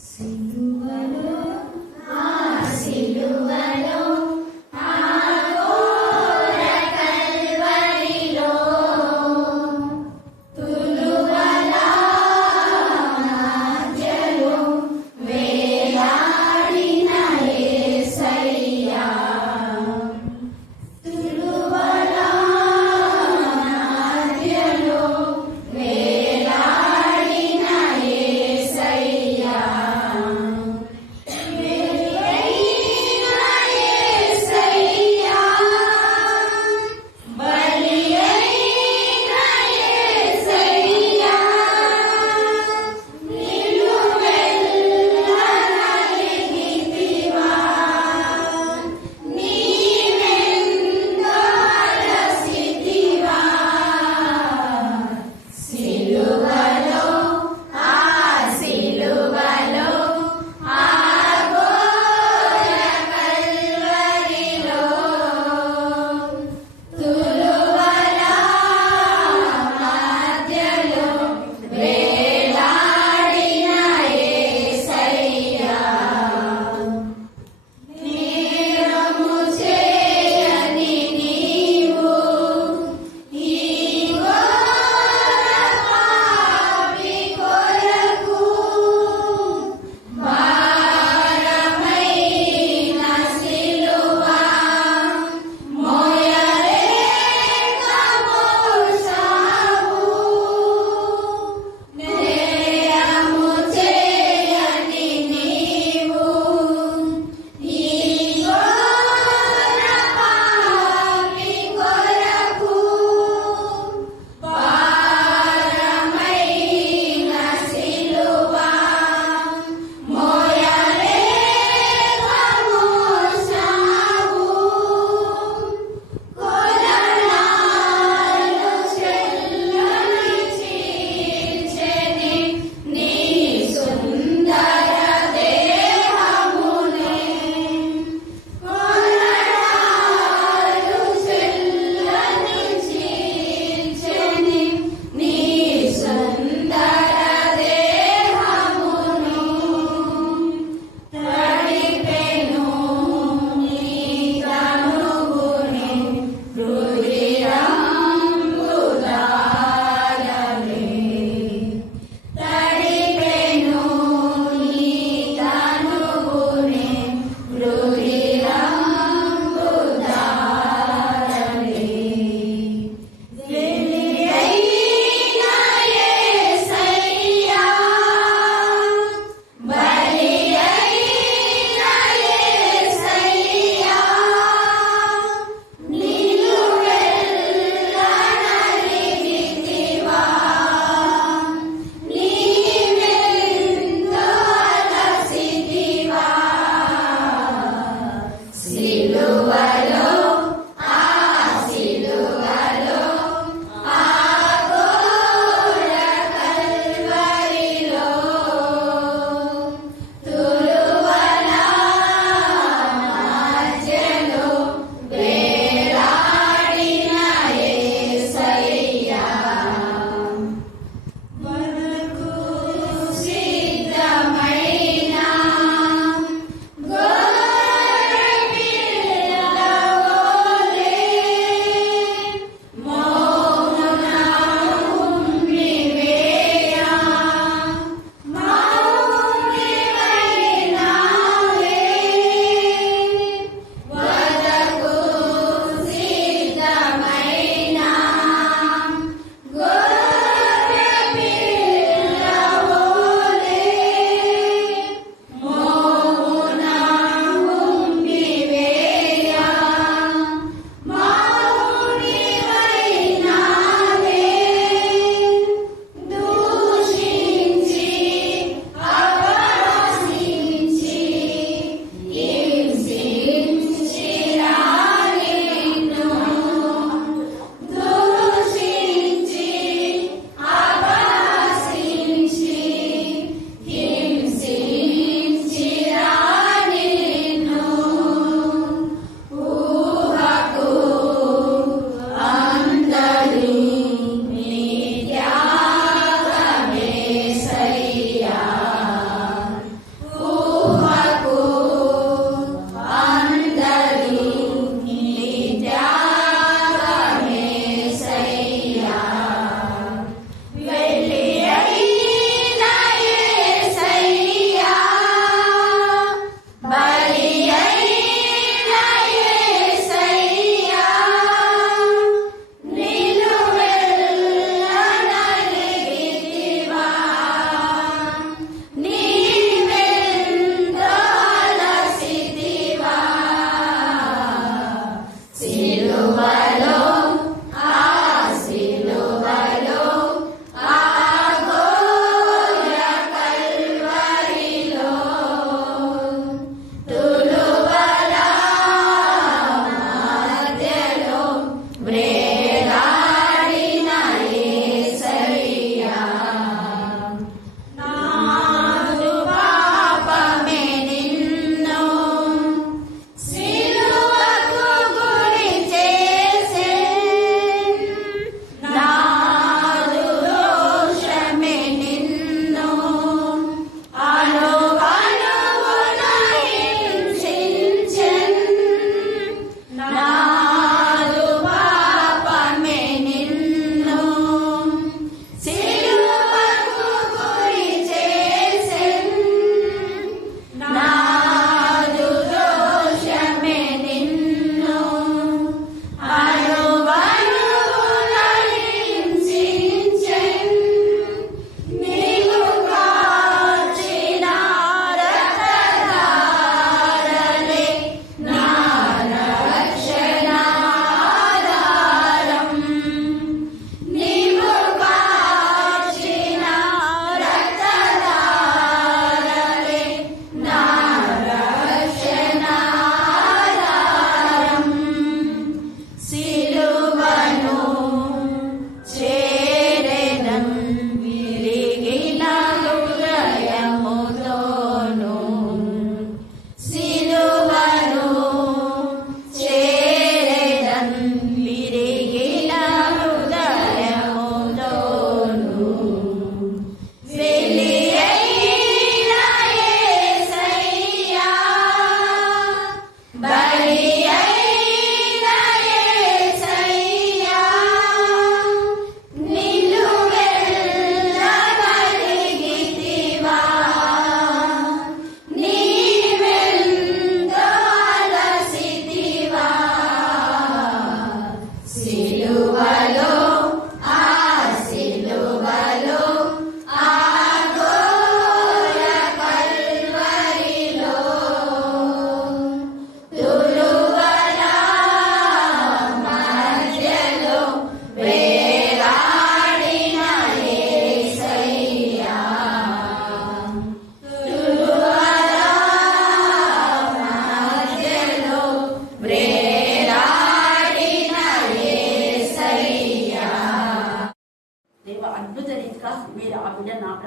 సిలువలో ఆ సిలువలో ఆ ఘోర కల్వరిలో తులువల మధ్యలో వేలాడిన యేసయ్యా తులువల మధ్యలో వేలాడిన యేసయ్యా వెలుగైన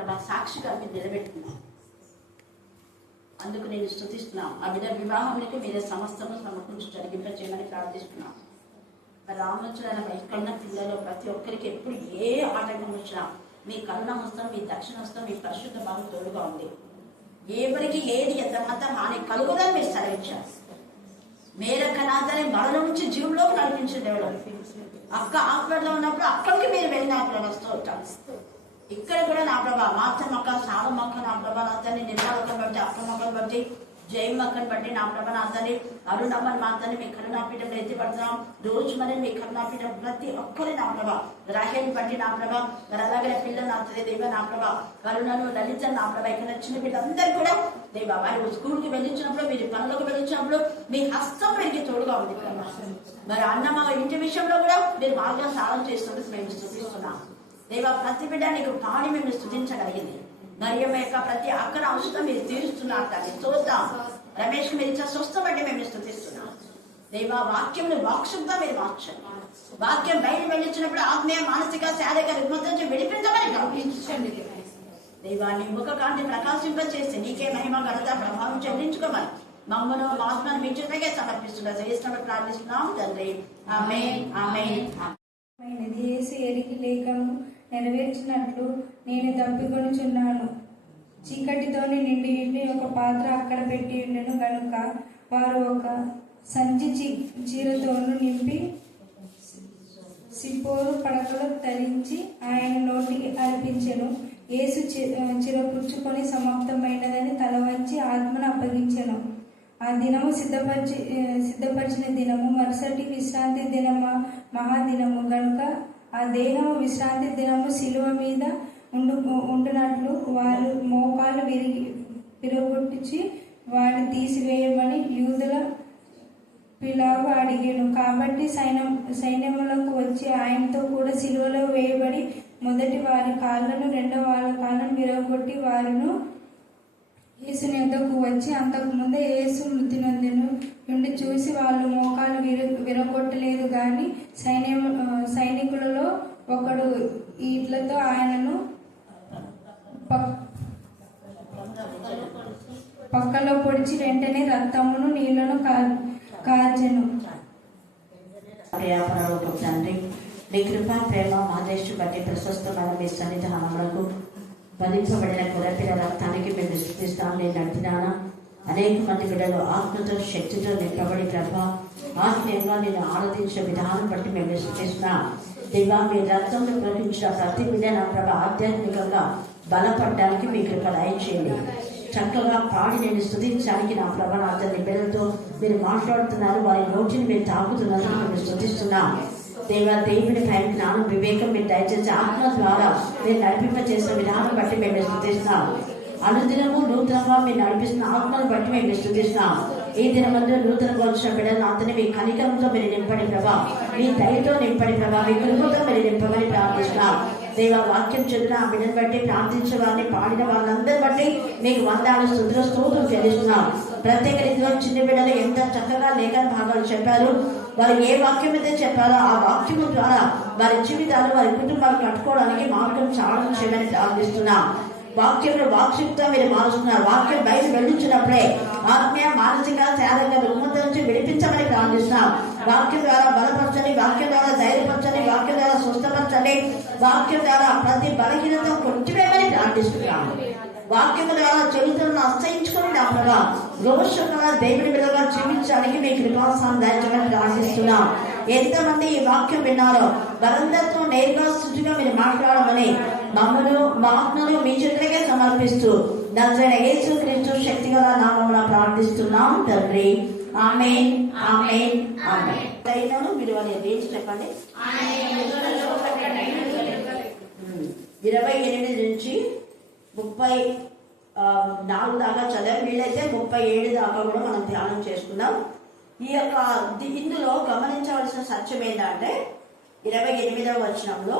ప్రభా సాక్షిగా మీరు నిలబెట్టుకున్నాం. అందుకు నేను స్తుతిస్తున్నాను. ఆ బిడ్డ వివాహానికి మీరే సమస్తము సమకూర్చి జరిగింప చేయమని ప్రార్థిస్తున్నాం. రామోచరణ ఎక్కడున్న పిల్లలు ప్రతి ఒక్కరికి ఎప్పుడు ఏ ఆటంకం వచ్చినా మీ కరుణ హస్తం, మీ దక్షిణ హస్తం, మీ పరిశుద్ధ భావం తోడుగా ఉంది. ఎవరికి ఏది ఎంత మాత్రం హాని కలుగుదని మీరు సెలవిచ్చారు. మేరకనాథని మరల నుంచి జీవులోకి నడిపించిన దేవుడు. అక్క హాస్పిటల్లో ఉన్నప్పుడు అక్కడికి మీరు వెళ్ళిన వస్తూ ఉంటాం. ఇక్కడ కూడా నా ప్రభా మాత్రం మొక్క, సారం మొక్క, నా ప్రభా నాతని నిర్మాలకను బట్టి, అక్క మొక్కను బట్టి, జైన్ మొక్కను బట్టి నా ప్రభా నాతని అరుణమ్మని మాతని మీ కరుణాపీఠంలో ఎత్తిపడుతున్నాం. రోజు మరి మీ కరుణాపీఠం ప్రతి ఒక్కరి నా ప్రభా రాహేని బట్టి నా ప్రభా మరి అలాగే పిల్లలు నా తల్లి దేవ నా ప్రభా కరుణను లలిత నా ప్రభా ఇక్కడ చిన్న బిడ్డలందరూ కూడా దేవా వారి స్కూల్కి వెళ్ళించినప్పుడు, మీరు పనులకు వెళ్ళించినప్పుడు మీ హస్తం వీరికి తోడుగా ఉంది. మరి అన్నమ్మ ఇంటి విషయంలో కూడా మీరు మార్గం సారం చేస్తున్నది మేము స్తుతిస్తున్నాం. దేవా ప్రతి బిడ్డ నీకు పాడి మేము స్తుతించగలిగింది. మరియమ్మ యొక్క ప్రతి అక్కర అవసరం మీరు తీరుస్తున్నారు. కానీ చూద్దాం రమేష్ మీరు ఇచ్చిన స్వస్థ బట్టి మేము స్తుతిస్తున్నాం. దేవా వాక్యం వాక్శుద్ధంగా మీరు మార్చండి. వాక్యం బయట వెళ్ళించినప్పుడు ఆత్మీయ, మానసిక, శారీరక రుగ్మత నుంచి విడిపించమని గమనించండి. దేవా నీ ముఖ కాంతి ప్రకాశింపచేసి నీకే మహిమ, ఘనత, ప్రభావం చెల్లించుకోమని మమ్మను మా ఆత్మను మీ చేతకే సమర్పిస్తున్నా ప్రార్థిస్తున్నాం తండ్రి. ఆమేన్, ఆమేన్. యేసు ఎరిగి లేఖను నెరవేర్చినట్లు నేను తప్పికొనుచున్నాను. చీకటితోని నిండి ఒక పాత్ర అక్కడ పెట్టి ఉండెను గనుక వారు ఒక సంచి చీరతోను నింపి సిపోరు పడకలు ధరించి ఆయన నోటికి అర్పించెను. యేసు చిరపుచ్చుకొని సమాప్తమైనదని తల వంచి ఆత్మను అప్పగించెను. ఆ దినము సిద్ధపరిచిన దినము మరుసటి విశ్రాంతి దినము మహాదినము గనుక ఆ దేహము విశ్రాంతి దినము శిలువ మీద ఉంటున్నట్లు వారు మోకాలు విరగొట్టించి వాడిని తీసివేయమని యూదుల పిలాతు అడిగాను. కాబట్టి సైన్యములకు వచ్చి ఆయనతో కూడా శిలువలో వేయబడి మొదటి వారి కాళ్ళను, రెండవ వారి కాళ్ళను విరగొట్టి వారును యేసుని యొద్దకు వచ్చి అంతకు ముందే యేసు మృతి నుండి చూసి వాళ్ళు మోకాలు విరగొట్టలేదు. కానీ సైనికులలో ఒకడు ఈట్లతో ఆయనను పక్కలో పొడిచి వెంటనే రక్తమును నీళ్లను కార్చెను. తండ్రి నీ కృపా ప్రేమ మాదేశు బట్టి ప్రశస్తమైన మీ సన్నిధానములకు వధించబడిన గొర్రెపిల్ల రక్తానికి మేము స్తుతిస్తాం. నేను నడిపినానా అనేక మంది బిడ్డలు ఆత్మతో, శక్తితో నింపబడి ప్రభా ఆత్మీయంగా నేను ఆరాధించే విధానం బట్టి మేము స్తుతిస్తున్నాం. దేవా మీ రక్తంలో ప్రవహించిన ప్రతి బిడ్డ నా ప్రభా ఆధ్యాత్మికంగా బలపడడానికి మీ కృప దయచేయండి. చక్కగా పాడి నేను స్తుతించడానికి నా ప్రభా నా తల్లి బిడ్డలతో మీరు మాట్లాడుతున్నారు. వారి నోటిని మీరు తాకుతున్నారు. మేము స్తుతిస్తున్నాం. దేవా దేవుని పైన జ్ఞానం, వివేకం మీరు దయచేసి ఆత్మ ద్వారా మీరు నడిపింపచేసిన విధానం బట్టి మేము స్తుతిస్తున్నాం. అనుదినము నూతనంగా మీరు నడిపిస్తున్న ఆత్మను బట్టి మేము స్తుతిస్తున్నాం. ఈ దినమందు నూతనంగా వచ్చిన బిడ్డలను అతని మీ కనికరంతో మీరు నింపడి ప్రభా, మీ దయతో నింపడి ప్రభా, మీ కృపతో మీరు నింపమని ప్రార్థిస్తున్నాం. దేవ వాక్యం చదివిన ఆ బిడ్డను బట్టి, ప్రార్థించే వారిని, పాడిన వాళ్ళందరి బట్టి మీకు వందనాలు, స్తుతులు, స్తోత్రం చెల్లిస్తున్నాం. ప్రత్యేక రీతిలో చిన్న బిడ్డలు ఎంత చక్కగా లేఖన భాగాలు చెప్పారు. వారు ఏ వాక్యం అయితే చెప్పారో ఆ వాక్యము ద్వారా వారి జీవితాలు, వారి కుటుంబాలు కట్టుకోవడానికి మార్గం చాలా చేయమని ప్రార్థిస్తున్నాం. వాక్యంలో వాక్శక్తితో మీరు మారుస్తున్నారు. వాక్యం బయట వెళ్ళించినప్పుడే ఆత్మీయ, మానసిక, శారీరక రుగ్మత నుంచి విడిపించమని ప్రార్థిస్తున్నాం. వాక్యం ద్వారా బలపరచండి, వాక్యం ద్వారా ధైర్యపరచండి, వాక్యం ద్వారా స్వస్థపరచండి, వాక్యం ద్వారా ప్రతి బలహీనత కొట్టివేయమని ప్రార్థిస్తున్నాం. వాక్యం ద్వారా చరిత్రను అసహించుకుని నా ప్రభా రోషంగా దేవుని విధంగా జీవించడానికి మీ కృపాసాన్ని దయచేయమని ప్రార్థిస్తున్నాం. ఎంతమంది ఈ వాక్యం విన్నారో వారందరితో నేరుగా శుచిగా మీరు మాట్లాడమని మమ్మను, మా ఆత్మను మీ చేతులకే సమర్పిస్తూ నజరేయుడైన యేసుక్రీస్తు శక్తిగల నామమున ప్రార్థిస్తున్నాం తండ్రి. ఆమేన్, ఆమేన్, ఆమేన్. దైవను మీరు అని రేంజ్ చెప్పండి. 28 నుంచి 34 దాకా చదివాం. వీళ్ళైతే 37 దాకా కూడా మనం ధ్యానం చేసుకుందాం. ఈ యొక్క ఇందులో గమనించవలసిన సత్యం ఏంటంటే 28వ వచనంలో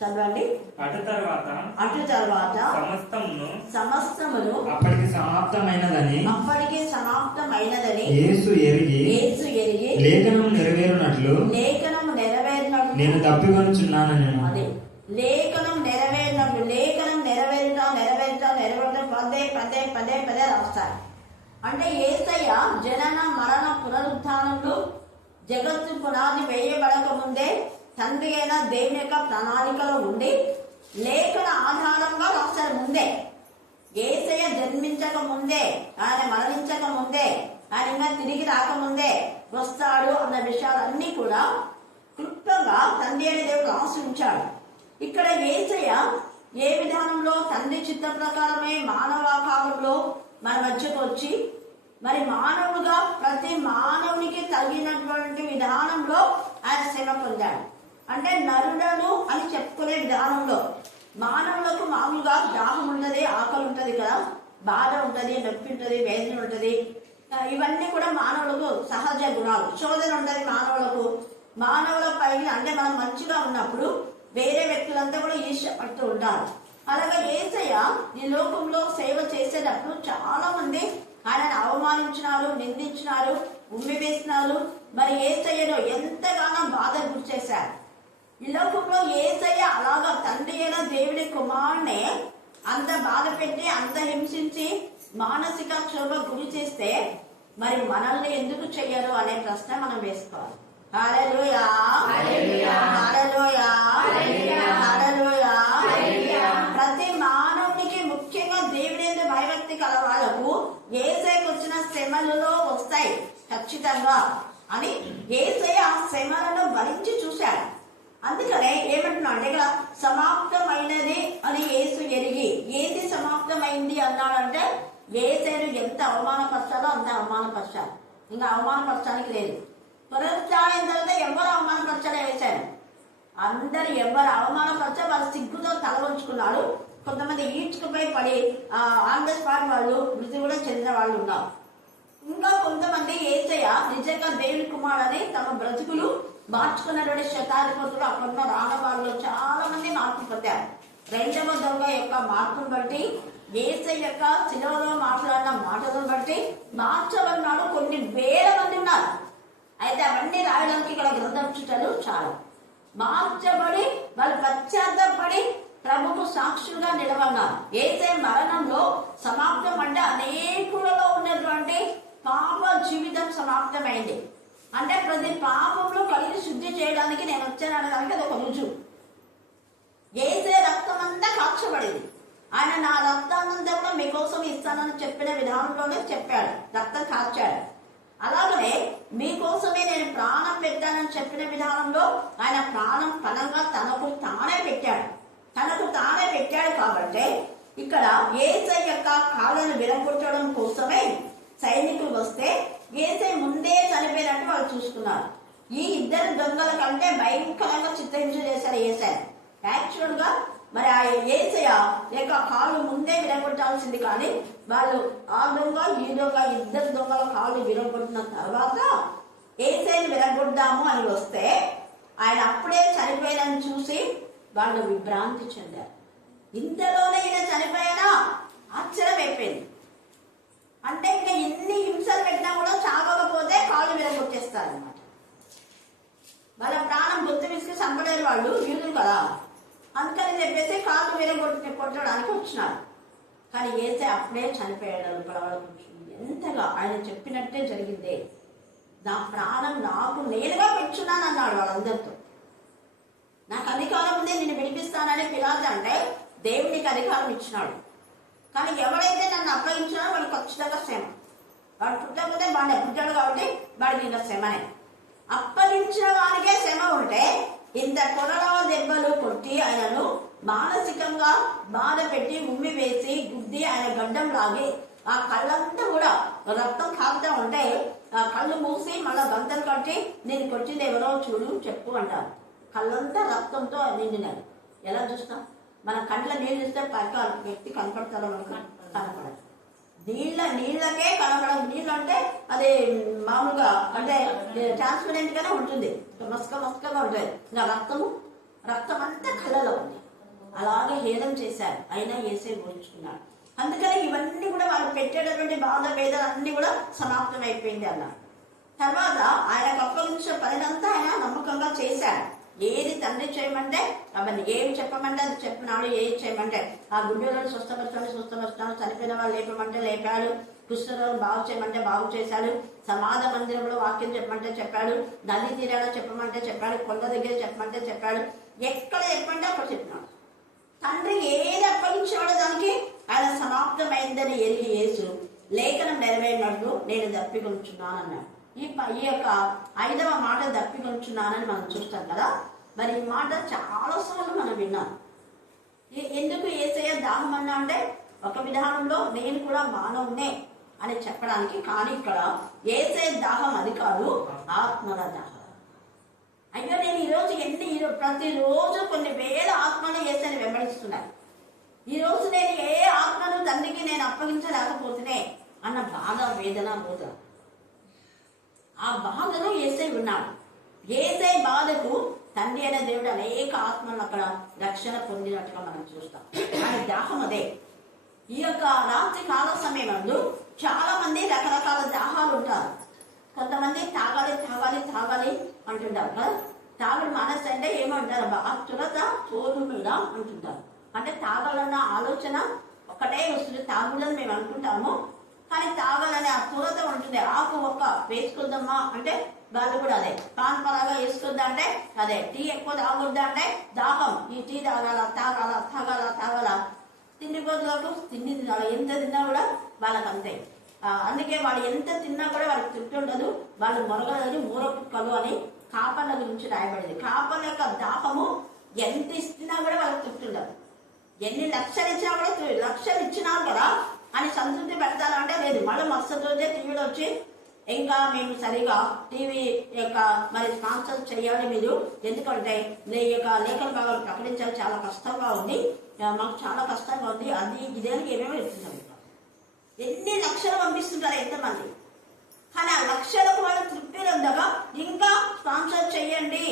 చదవండి. అటు తర్వాత సమస్తమును అప్పటికి సమాప్తమైనదని యేసు ఎరిగి లేఖనము నెరవేరునట్లు నేను తప్పికొనుచున్నాను. అదే లేఖనం నెరవేరినట్లు నెరవేరుట పదే పదే పదే పదే రాస్తారు. అంటే యేసయ్య జనన మరణ పునరుత్థానంలో జగత్తు పునాది వేయబడక ముందే తండ్రి అయిన దేవుని యొక్క ప్రణాళికలో ఉండి లేఖన ఆధారంగా రాస్తారు. ముందే యేసయ్య జన్మించక ముందే, ఆయన మరణించక ముందే, ఆయన ఇంకా తిరిగి రాకముందే వస్తాడు అన్న విషయాలన్నీ కూడా క్లుప్తంగా తండ్రి అనే దేవుడు రాసి ఉంచాడు. ఇక్కడ యేసయ్య ఏ విధానంలో తండ్రి చిత్త ప్రకారమే మానవాకారంలో మన మధ్యకు వచ్చి మరి మానవుడుగా ప్రతి మానవునికి తగినటువంటి విధానంలో ఆయన శ్రమ పొందాడు. అంటే నరుడను అని చెప్పుకునే విధానంలో మానవులకు మామూలుగా దాహం ఉంటది, ఆకలి ఉంటది కదా, బాధ ఉంటది, నొప్పి ఉంటది, వేదన ఉంటది. ఇవన్నీ కూడా మానవులకు సహజ గుణాలు. శోధన ఉంటది మానవుల పైన. అంటే మనం మంచిగా ఉన్నప్పుడు వేరే వ్యక్తులంతా కూడా ఈర్ష్యపడుతూ ఉంటారు. అలాగే యేసయ్య ఈ లోకంలో సేవ చేసేటప్పుడు చాలా మంది ఆయనను అవమానించినారు, నిందించినారు, ఉమ్మివేసినారు. మరి యేసయ్యను ఎంతగానో బాధకు గురి చేశారు. ఈ లోకంలో యేసయ్య అలాగా తండ్రి అయిన దేవుడి కుమారుని అంత బాధ పెట్టి, అంత హింసించి, మానసిక క్షోభ గురి చేస్తే మరి మనల్ని ఎందుకు చెయ్యరు అనే ప్రశ్న మనం వేసుకోవాలి. హల్లెలూయా, హల్లెలూయా, హల్లెలూయా. ప్రతి మానవునికి, ముఖ్యంగా దేవుడి భయభక్తి కల వాళ్ళకు యేసయ్యకు వచ్చిన శ్రమలలో వస్తాయి ఖచ్చితంగా అని యేసయ్య ఆ శ్రమలను భరించి చూశాడు. అందుకనే ఏమంటున్నా అంటే ఇక్కడ సమాప్తమైనది అని యేసు ఎరిగి. ఏది సమాప్తమైంది అన్నాడంటే యేసయ్యను ఎంత అవమానపరచాలో అంత అవమానపరచాలి. ఇంకా అవమానపరచడానికి లేదు. పునరుత్థానం తర్వాత ఎవరు అవమానపరచాలో వేశారు. అందరు ఎవరు అవమానపరచా వాళ్ళు సిగ్గుతో తల వంచుకున్నాడు. కొంతమంది ఈడ్చుకుపోయి పడి ఆన్ ద స్పాట్ వాళ్ళు మృతి కూడా చెందిన వాళ్ళు ఉన్నారు. ఇంకా కొంతమంది యేసయ్య నిజంగా దేవుని కుమారుడని తమ బ్రతుకులు మార్చుకున్నటువంటి శతాధిపతులు అక్కడున్న రానవాళ్ళు చాలా మంది మార్పు పొందారు. రెండవ దొంగ యొక్క మార్పును బట్టి, యేసయ్య యొక్క శిలువలో మాట్లాడిన మాటలను బట్టి మార్చబడినాడు కొన్ని వేల మంది ఉన్నారు. అయితే అవన్నీ రాయడానికి ఇక్కడ గ్రంథం చుట్టలు చాలు. మార్చబడి వాళ్ళు పశ్చాత్తపడి ప్రభుకు సాక్షులుగా నిలబడినారు. యేసయ్య మరణంలో సమాప్తం అంటే అనేకులలో ఉన్నటువంటి పాప జీవితం సమాప్తమైంది. అంటే ప్రతి పాపంలో కలిగి శుద్ధి చేయడానికి నేను వచ్చాను దానికి అది ఒక రుజువు. యేసయ్య రక్తం అంతా కాల్చబడింది. ఆయన నా రక్తాన్నంతా కూడా మీకోసం ఇస్తానని చెప్పిన విధానంలోనే చెప్పాడు, రక్తం కాల్చాడు. అలాగనే మీకోసమే నేను ప్రాణం పెట్టానని చెప్పిన విధానంలో ఆయన ప్రాణం పనంగా తనకు తానే పెట్టాడు. కాబట్టి ఇక్కడ యేసయ్య యొక్క కాళ్ళను విరగొట్టడం కోసమే సైనికులు వస్తే యేసయ్య ముందే చనిపోయినట్టు వాళ్ళు చూసుకున్నారు. ఈ ఇద్దరు దొంగల కంటే భయంకరంగా చిత్రహింస చేశారు యేసయ్య. యాక్చువల్ గా మరి ఆ యేసయ్య యొక్క కాళ్ళు ముందే విరగొట్టాల్సింది, కానీ వాళ్ళు ఆ దొంగ ఈ దొంగ ఇద్దరు దొంగల కాళ్ళు విరగొట్టిన తర్వాత యేసయ్యని విరగొడ్డాము అని వస్తే ఆయన అప్పుడే చనిపోయానని చూసి వాళ్ళు విభ్రాంతి చెందారు. ఇంతలోనే ఈయన చనిపోయానా ఆశ్చర్యం అయిపోయింది. అంటే ఇంకా ఎన్ని హింసలు పెట్టినా కూడా చావకపోతే కాళ్ళు విరగొట్టేస్తారు అనమాట. వాళ్ళ ప్రాణం గుర్తు విసిగి చంపలేరు, వాళ్ళు యూదులు కదా. అందుకని చెప్పేసి కాళ్ళు కొట్టడానికి వచ్చినారు. కానీ యేసయ్య అప్పుడే చనిపోయాడు. ఎంతగా ఆయన చెప్పినట్టే జరిగిందే. నా ప్రాణం నాకు నేనుగా పెంచున్నాను అన్నాడు వాళ్ళందరితో. నాకు అధికారం ఉంది, నేను విడిపిస్తానని పిలాతు అంటే దేవునికి అధికారం ఇచ్చినాడు. కానీ ఎవరైతే నన్ను అప్పగించారో వాడు ఖచ్చితంగా శ్రమ. వాడు పుట్టకపోతే వాడిని పుట్టాడు కాబట్టి వాడికి ఇంకా శ్రమనే. అప్పగించిన వాడికే శ్రమ ఉంటే ఇంత కొరలో దెబ్బలు కొట్టి ఆయనను మానసికంగా బాధ పెట్టి ఉమ్మి వేసి గుద్ది ఆయన గడ్డం లాగి ఆ కళ్ళంతా కూడా రక్తం కాపుతా ఉంటే ఆ కళ్ళు మూసి మళ్ళా గంతలు కట్టి నేను కొట్టింది ఎవరో చూడు చెప్పు అంటారు. కళ్ళంతా రక్తంతో నిండినారు. ఎలా చూస్తాం? మన కండ్ల నీళ్ళు చూస్తే పక్క వ్యక్తి కనపడతారో మనకు కనపడదు. నీళ్ళకే కనపడదు. నీళ్ళు అంటే అది మామూలుగా అంటే ట్రాన్స్పరెంట్ గానే ఉంటుంది, మస్కగా ఉంటుంది. ఇంకా రక్తం అంతా కళ్ళలో ఉంది. అలాగే హేళన చేశారు, అయినా యేసయ్య ఓర్చుకున్నాడు. అందుకని ఇవన్నీ కూడా వాళ్ళు పెట్టేటటువంటి బాధ వేదన అన్ని కూడా సమాప్తం అయిపోయింది అన్నారు. తర్వాత ఆయనకు అప్పగించిన పనినంతా ఆయన నమ్మకంగా చేశాడు. ఏది తండ్రి చేయమంటే అవన్నీ ఏం చెప్పమంటే అది చెప్పినాడు, ఏం చేయమంటే ఆ గుడ్డలను స్వస్థపరచాడు, చనిపోయిన వాళ్ళు లేపమంటే లేపాడు, కుష్ఠరోగులను బాగు చేయమంటే బాగు చేశాడు, సమాధ మందిరంలో వాక్యం చెప్పమంటే చెప్పాడు, నది తీరాలో చెప్పమంటే చెప్పాడు, కొండ దగ్గర చెప్పమంటే చెప్పాడు, ఎక్కడ చెప్పమంటే అక్కడ చెప్పినాడు. తండ్రి ఏది అప్పగించాడో దానికి ఆయన సమాప్తమైందని ఎరిగి యేసు లేఖనం నెరవేరినట్లు నేను దప్పికొంచున్నాను అన్నాడు. ఈ యొక్క 5వ మాట దప్పికొంచున్నానని మనం చూస్తాం కదా. మరి ఈ మాట చాలాసార్లు మనం విన్నాం. ఎందుకు యేసయ్య దాహం అన్నా అంటే ఒక విధానంలో నేను కూడా మానవునే అని చెప్పడానికి. కానీ ఇక్కడ యేసయ్య దాహం అది కాదు, ఆత్మల దాహం. అయ్యో నేను ఈరోజు ప్రతిరోజు కొన్ని వేల ఆత్మలు యేసయ్యని వెంబడిస్తున్నాను. ఈరోజు నేను ఏ ఆత్మను తండ్రికి నేను అప్పగించలేకపోతేనే అన్న బాధ, వేదన, బోధన, ఆ బాధను యేసయ్య ఉన్నాడు. యేసయ్య బాధకు తండ్రి అనే దేవుడు అనేక ఆత్మలను అక్కడ రక్షణ పొందినట్టుగా మనం చూస్తాం. ఆయన దాహం అదే. ఈ యొక్క రాత్రి కాల సమయంలో చాలా మంది రకరకాల దాహాలు ఉంటారు. కొంతమంది తాగాలి తాగాలి తాగాలి అంటుంటారు కదా. తాగుడు మానేస్తే అంటే ఏమంటారు, తురత చోటు మీద అంటుంటారు. అంటే తాగాలన్న ఆలోచన ఒకటే వస్తుంది. తాగులని మేము అనుకుంటాము, కానీ తాగాలనే ఆ తురత ఉంటుంది. ఆకు ఒక్క వేసుకుందామా అంటే వాళ్ళు కూడా అదే. పాన్ పరాగా వేసుకుందా అంటే అదే. టీ ఎక్కువ తాగొద్దా అంటే దాహం, ఈ టీ తాగాల తాగాల తాగాల తాగాల. తిండిపోతులకు తిండి తినాలి, ఎంత తిన్నా కూడా వాళ్ళకి అంతే. అందుకే వాళ్ళు ఎంత తిన్నా కూడా వాళ్ళకి తృప్తి ఉండదు. వాళ్ళు మొరగలేదు, మూర కుక్కలు అని కాపర్ల గురించి రాయబడింది. కాపర్ల యొక్క దాహము ఎంత ఇస్తున్నా కూడా వాళ్ళకి తృప్తి ఉండదు. ఎన్ని లక్షలు ఇచ్చినా కూడా లక్షలు ఇచ్చినారు కదా అని సంతృప్తి పెడతారంటే లేదు. మళ్ళీ మస్తు రోజే టీవీలో వచ్చి ఇంకా మేము సరిగా టీవీ యొక్క మరి స్పాన్సర్ చేయాలి మీరు, ఎందుకంటే మీ యొక్క లేఖన భాగాలు ప్రకటించాలి, చాలా కష్టంగా ఉంది, మాకు చాలా కష్టంగా ఉంది, అది ఇదేనికి ఏమేమో ఇస్తున్నారు. ఎన్ని లక్షలు పంపిస్తుంటారు ఎంతమంది. కానీ ఆ లక్షలకు వాళ్ళు తృప్తిలో ఉండగా ఇంకా స్పాన్సర్ చేయండి,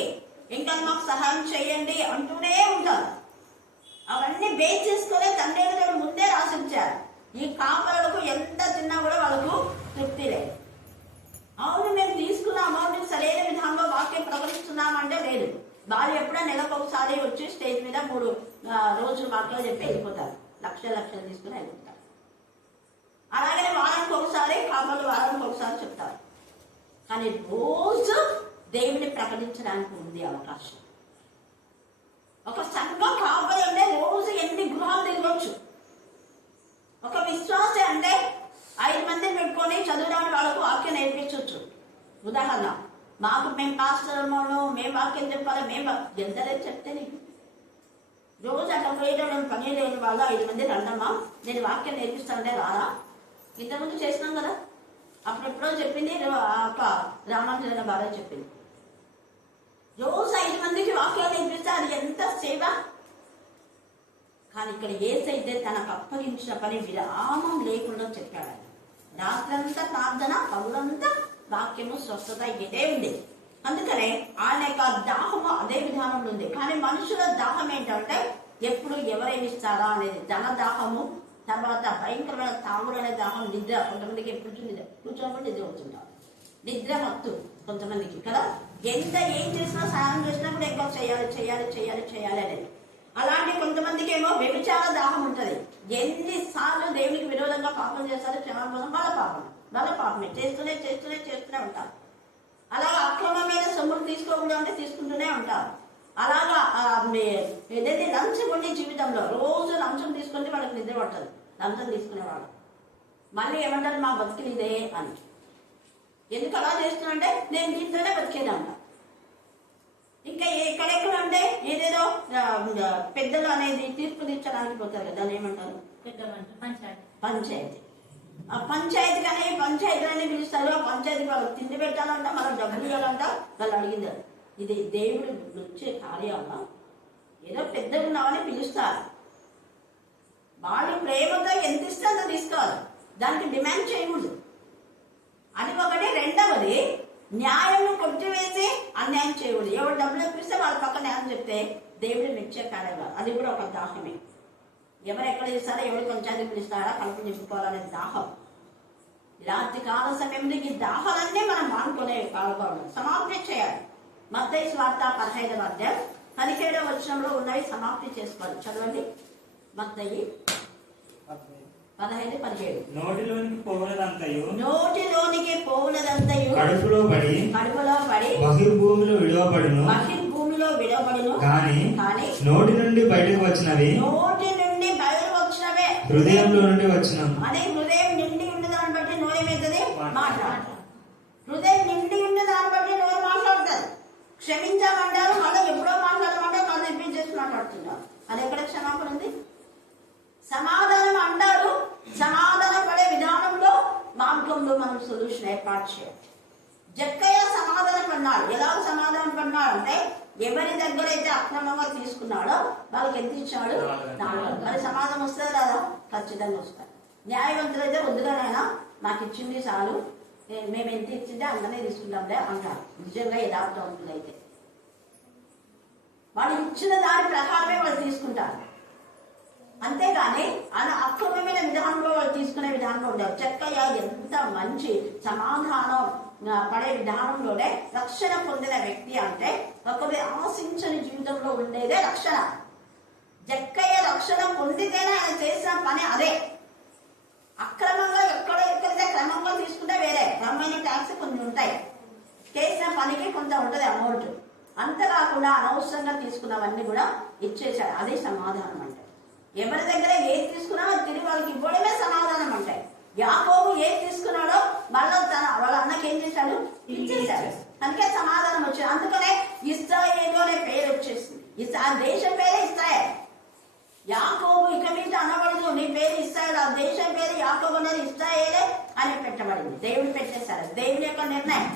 ఇంకా మాకు సహాయం చేయండి అంటూనే ఉంటారు. అవన్నీ బేస్ చేసుకునే తండ్రి ముందే రాసించారు. ఈ కాపరులకు ఎంత తిన్నా కూడా వాళ్ళకు తృప్తి లేదు. అవును మేము తీసుకున్న అమౌంట్ సరైన విధానంలో వాక్యం ప్రకటిస్తున్నామంటే లేదు. వాళ్ళు ఎప్పుడో నెలకు ఒకసారి వచ్చి స్టేజ్ మీద 3 రోజులు మాటలు చెప్పి వెళ్ళిపోతారు. లక్షలు తీసుకుని వెళ్ళిపోతారు. అలాగే వారానికి ఒకసారి కాపర్లు వారానికి ఒకసారి చెప్తారు. కానీ రోజు దేవుని ప్రకటించడానికి ఉంది అవకాశం. ఒక సంఘం కాపరి అంటే రోజు ఎన్ని గృహాలు తిరగవచ్చు. ఒక విశ్వాస అంటే 5 మందిని పెట్టుకొని చదువురాని వాళ్ళకు వాక్యం నేర్పించవచ్చు. ఉదాహరణ, మేము పాస్టర్మోను, మేము వాక్యం చెప్పాలి, మేము ఎంతలేదు చెప్తే నీకు రోజు అట్లా పోయేటప్పుడు పని లేని వాళ్ళు 5 మంది రండమ్మా నేను వాక్యం నేర్పిస్తానంటే రారా. ఇంతకుముందు చేసినాం కదా, అప్పుడెప్పుడో చెప్పింది ఒక రామాంజన బాగా చెప్పింది. రోజు 5 మందికి వాక్యాలు నేర్పిస్తే అది ఎంత సేవ. కానీ ఇక్కడ యేసైతే తనకు అప్పగించిన పని విరామం లేకుండా చెప్పాడు. రాత్రంతా ప్రార్థన, పగులంతా వాక్యము, స్వస్థత ఇదే ఉంది. అందుకనే ఆయన యొక్క దాహము అదే విధానంలో ఉంది. కానీ మనుషుల దాహం ఏంటంటే ఎప్పుడు ఎవరేమిస్తారా అనేది ధన దాహము, తర్వాత భయంకరమైన తాగుడు అనే దాహం, నిద్ర. కొంతమందికి ఎప్పుడు కూర్చోనప్పుడు నిద్ర అవుతుంటారు, నిద్ర మత్తు కొంతమందికి కదా. ఎంత ఏం చేసినా సాయం చేసినా కూడా ఇంకా చేయాలి చేయాలి చేయాలి చేయాలి అనేది. అలాంటి కొంతమందికి ఏమో వ్యభిచార దాహం ఉంటుంది. ఎన్నిసార్లు దేవునికి విరోధంగా పాపం చేస్తారో క్షమాపణ కోసం వాళ్ళ పాపమే చేస్తూనే చేస్తూనే చేస్తూనే ఉంటారు. అలాగా అక్రమమైన సొమ్ములు తీసుకోకుండా ఉంటే తీసుకుంటూనే ఉంటారు. అలాగా ఏదైతే లంచం ఉండి జీవితంలో రోజు లంచం తీసుకుంటే వాళ్ళకి నిద్ర పడుతుంది. లంచం తీసుకునేవాడు మళ్ళీ ఏమంటారు, మా బతికి ఇదే అని. ఎందుకు అలా చేస్తున్నంటే నేను దీంట్లోనే బతికేదంట. ఇంకా ఎక్కడెక్కడ అంటే ఏదేదో పెద్దలు అనేది తీర్పు తీర్చడానికి పోతారు కదా, దాన్ని ఏమంటారు, పంచాయతీ. ఆ పంచాయతీ కానీ పంచాయతీలన్నీ పిలుస్తారు. ఆ పంచాయతీ వాళ్ళు తిండి పెట్టాలంట, మనం డబ్బులు ఇవ్వాలంట. వాళ్ళు అడిగింది ఇది దేవుడు వచ్చే కార్యాల ఏదో పెద్దలు ఉన్నామని పిలుస్తారు. వాళ్ళు ప్రేమతో ఎంత ఇస్తే అంత తీసుకోవాలి, దానికి డిమాండ్ చేయకూడదు. అది ఒకటి. రెండవది, న్యాయం కొట్టివేసి అన్యాయం చేయకూడదు. ఎవరు డబ్బులు ఇప్పిస్తే వాళ్ళ పక్క న్యాయం చెప్తే దేవుడు మెచ్చే కార్యాలు. అది కూడా ఒక దాహమే. ఎవరు ఎక్కడ చేస్తారో, ఎవరు పంచాయతీ పిలుస్తారా, కలుపు నింపుకోవాలనే దాహం. రాత్రి కాల సమయంలో ఈ దాహాలన్నీ మనం మానుకునే కాలంగా ఉన్నాం, సమాప్తి చేయాలి. మత్తయి సువార్త 15వ అధ్యాయం 17వ వచనంలో ఉన్నవి సమాప్తి చేసుకోవాలి. చదవండి. మత్తయి 15:17. నోటిలోనికి పోవునదంతయు కడుపులో పడి బహిర్భూమిలో విడవబడును కానీ నోటి నుండి బయటకు వచ్చినవి హృదయంలో నుండి వచ్చిన. అదే హృదయం నిండి ఉండే దాన్ని బట్టి నోరు ఏమవుతుంది? మాట్లాడతారు. హృదయం నిండి ఉండే దాన్ని బట్టి నోరు మాట్లాడతారు. క్షమించామంటారు, మళ్ళీ ఎప్పుడో మాట్లాడమంటారు, మళ్ళీ ఇప్పించేసి మాట్లాడుతున్నారు. అది ఎక్కడ క్షమాపణ ఉంది? సమాధానం అంటారు, సమాధానం పడే విధానంలో మార్గంలో మనం సొల్యూషన్ ఏర్పాటు చేయాలి. జక్కయ్య సమాధానం పడినాడు. ఎలా సమాధానం పడినాడు అంటే, ఎవరి దగ్గర అయితే అక్రమంగా తీసుకున్నాడో వాళ్ళకి ఎంత ఇచ్చాడు? 400. మరి సమాధానం వస్తుంది కదా? ఖచ్చితంగా వస్తుంది. న్యాయవంతులైతే వద్దుగానైనా మాకు ఇచ్చింది చాలు, మేము ఎంత ఇచ్చిందే అంతనే తీసుకుంటాంలే అంటారు. నిజంగా యథార్థవంతులైతే వాళ్ళు ఇచ్చిన దాని ప్రకారమే వాళ్ళు తీసుకుంటారు. అంతేగాని అలా అక్రమమైన విధానంలో వాళ్ళు తీసుకునే విధానంలో ఉంటారు. చక్కయ్య ఎంత మంచి సమాధానం పడే విధానంలోనే రక్షణ పొందిన వ్యక్తి అంటే ఒకరి ఆశించని జీవితంలో ఉండేదే రక్షణ. జక్కయ్య రక్షణ పొందితేనే ఆయన చేసిన పని అదే. అక్రమంగా ఎక్కడైతే క్రమంగా తీసుకుంటే వేరే క్రమమైన ట్యాక్స్ కొన్ని ఉంటాయి, చేసిన పనికి కొంత ఉంటుంది అమౌంట్. అంతేకాకుండా అనవసరంగా తీసుకున్నవన్నీ కూడా ఇచ్చేసాడు. అదే సమాధానం అంటే. ఎవరి దగ్గర ఏది తీసుకున్నా తిరిగి వాళ్ళకి ఇవ్వడమే సమాధానం అంటే. యాకోబు ఏది తీసుకున్నాడో మళ్ళీ వాళ్ళ అన్నకి ఏం చేశాడు? ఇచ్చేశాడు. అందుకే సమాధానం వచ్చింది. అందుకనే ఇశ్రాయేలు అనే పేరు వచ్చేసింది. ఆ దేశం పేరే ఇశ్రాయేల్. యాకోబు ఇక మీద అనబడదు, నీ పేరు ఇశ్రాయేల్. ఆ దేశం పేరు యాకోబు అనేది ఇశ్రాయేలే అని పెట్టబడింది. దేవుడు పెట్టేశారు. దేవుని యొక్క నిర్ణయం.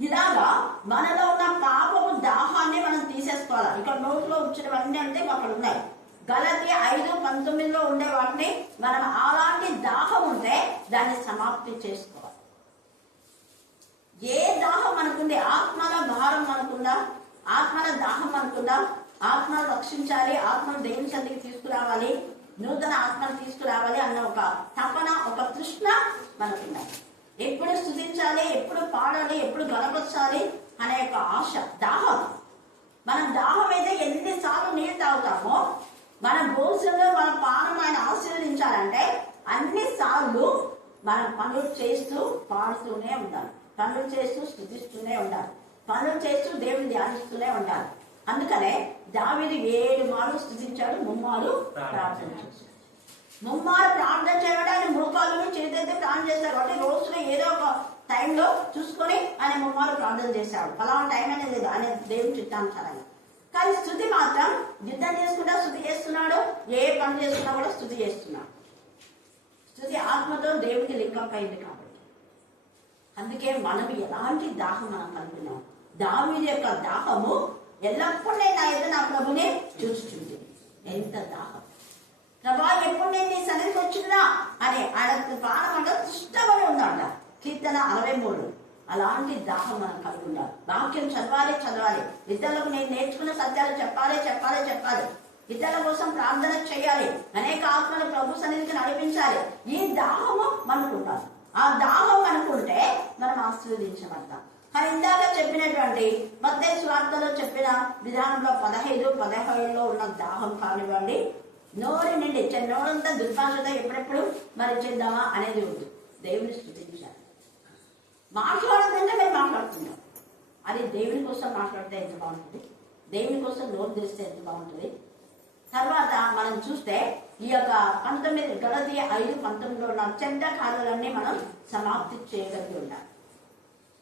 ఇలాగా మనలో ఉన్న పాపము దాహాన్ని మనం తీసేసుకోవాలి. ఇక్కడ నోట్లో వచ్చినవన్నీ అంటే అక్కడ ఉన్నాయి. గలతీ 5:19 ఉండే వాటిని మనం అలాంటి దాహం ఉంటే దాన్ని సమాప్తి చేసుకోవాలి. ఏ దాహం మనకుంది? ఆత్మల భారం మనకుందా? ఆత్మల దాహం మనకుందా? ఆత్మను రక్షించాలి, ఆత్మను దేవుని సన్నిధికి తీసుకురావాలి, నూతన ఆత్మను తీసుకురావాలి అన్న ఒక తపన, ఒక తృష్ణ మనకున్నాయి. ఎప్పుడు స్తుతించాలి, ఎప్పుడు పాడాలి, ఎప్పుడు గలపరచాలి అనే ఒక ఆశ, దాహం. మనం దాహం అయితే ఎన్నిసార్లు నీళ్ళు తాగుతామో, మన భోజనంలో మన పానం ఆయన ఆశీర్వదించాలంటే అన్నిసార్లు మనం పనులు చేస్తూ పాడుతూనే ఉండాలి, పనులు చేస్తూ స్తుతిస్తూనే ఉండాలి, పనులు చేస్తూ దేవుని ధ్యానిస్తూనే ఉండాలి. అందుకనే దావీదు 7 మార్లు స్తుతించాడు, 3 మార్లు ప్రార్థన చేశాడు. 3 మార్లు ప్రార్థన చేయడానికి మోకాళ్ళు చేతైతే ప్రార్థన చేశాడు. కాబట్టి రోజులో ఏదో ఒక టైంలో చూసుకొని ఆయన 3 మార్లు ప్రార్థన చేశాడు. పలానా టైం అనేది లేదు, ఆయన దేవుని చిత్తానుసారంగా. కానీ స్తుతి మాత్రం యుద్ధం చేసుకుంటా స్తుతి చేస్తున్నాడు, ఏ పని చేసుకున్నా కూడా స్తుతి చేస్తున్నాడు. స్తుతి ఆత్మతో దేవుడికి లింకప్ అయింది కాబట్టి. అందుకే మనం ఎలాంటి దాహం మనం కలుగుతున్నాం. దావీదు యొక్క దాహము ఎల్లప్పుడు నేను నా ప్రభునే చూస్తుంది. ఎంత దాహం! ప్రభా ఎప్పుడు నేను నీ సన్నిధికి వచ్చిందా అని ఆయన ప్రాణం అంట తృష్టపడి ఉందంట. కీర్తన 63. అలాంటి దాహం మనం కలిగి ఉండాలి. వాక్యం చదవాలి. ఇతరులకు నేను నేర్చుకున్న సత్యాలు చెప్పాలి. ఇతరుల కోసం ప్రార్థన చేయాలి. అనేక ఆత్మలు ప్రభు సన్నిధికి నడిపించాలి. ఈ దాహము మనకు ఉండాలి. ఆ దాహం మనకుంటే మనం ఆశీర్వదించబడతాం. కానీ ఇందాక చెప్పినటువంటి మత్తయి సువార్తలో చెప్పిన విధానంలో 15-17లో ఉన్న దాహం కానివ్వండి, నోరు నిండి నోరంతా దుర్భాషతో ఎప్పుడెప్పుడు మరి చేద్దామా అనేది ఉంది. దేవుని స్తుతించాలి. మాట్లాడదంటే మేము మాట్లాడుతున్నాం. అది దేవుని కోసం మాట్లాడితే ఎంత బాగుంటుంది, దేవుని కోసం నోరు తెరిస్తే ఎంత బాగుంటుంది. తర్వాత మనం చూస్తే ఈ యొక్క 19 గలతీ 5:19లో ఉన్న చెడ్డ కార్యాలన్నీ మనం సమాప్తి చేయగలిగి ఉండాలి.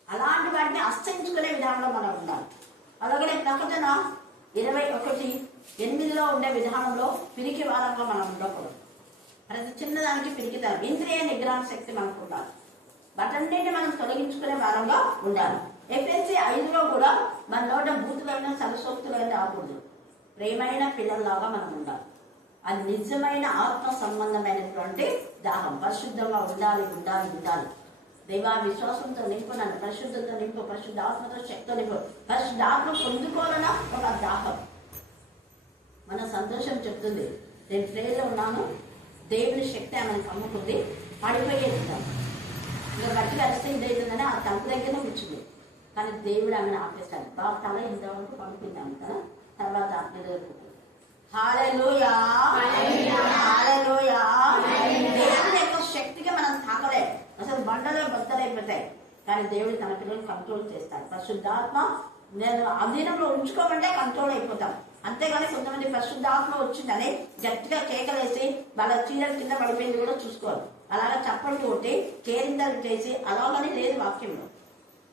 అలాంటి వాటిని అసహించుకునే విధానంలో మనం ఉండాలి. అలాగనే ప్రకటన 21:8లో ఉండే విధానంలో పిరికి వారంగా మనం ఉండకూడదు. ప్రతి చిన్నదానికి పిరికితారు. ఇంద్రియ నిగ్రహ శక్తి మనకు ఉండాలి. వాటన్నిటిని మనం తొలగించుకునే వారంగా ఉండాలి. ఎఫెసీ 5లో కూడా మన నోట బూతులైన సరసోక్తులైన రాకూడదు. ప్రేమైన పిల్లల్లాగా మనం ఉండాలి. అది నిజమైన ఆత్మ సంబంధమైనటువంటి దాహం. పరిశుద్ధంగా ఉండాలి. దైవ విశ్వాసంతో నింపు, నన్ను పరిశుద్ధంతో నింపు, పరిశుద్ధ ఆత్మతో శక్తితో నింపు, పరిశుద్ధ ఆత్మ పొందుకోవాలన్న ఒక దాహం. మన సంతోషం చెప్తుంది, నేను ప్రేయర్లో ఉన్నాను, దేవుని శక్తి ఆమెను కమ్ముకుంది, పడిపోయేది ఇంకా గట్టిగా అరిస్తే ఇదవుతుందని ఆ తలుపు దగ్గరనే కూర్చుంది. కానీ దేవుడు ఆమెను ఆపేస్తాడు. తల ఇంతవరకు పంపిందాము కదా, తర్వాత హల్లెలూయా, హల్లెలూయా. దేవుని యొక్క శక్తికి మనం తాకలేం. అసలు బండలో బద్దలైపోతాయి. కానీ దేవుడు తన పిల్లలను కంట్రోల్ చేస్తాడు. పరిశుద్ధాత్మ నేను అధీనంలో ఉంచుకోమంటే కంట్రోల్ అయిపోతాం. అంతేగాని కొంతమంది పరిశుద్ధాత్మ వచ్చిందని గట్టిగా కేకలేసి వాళ్ళ చీరల కింద పడిపోయింది కూడా చూసుకోవాలి. అలాగా చప్పట్లు కొట్టి కేరింతలు చేసి అలాగని లేదు వాక్యంలో.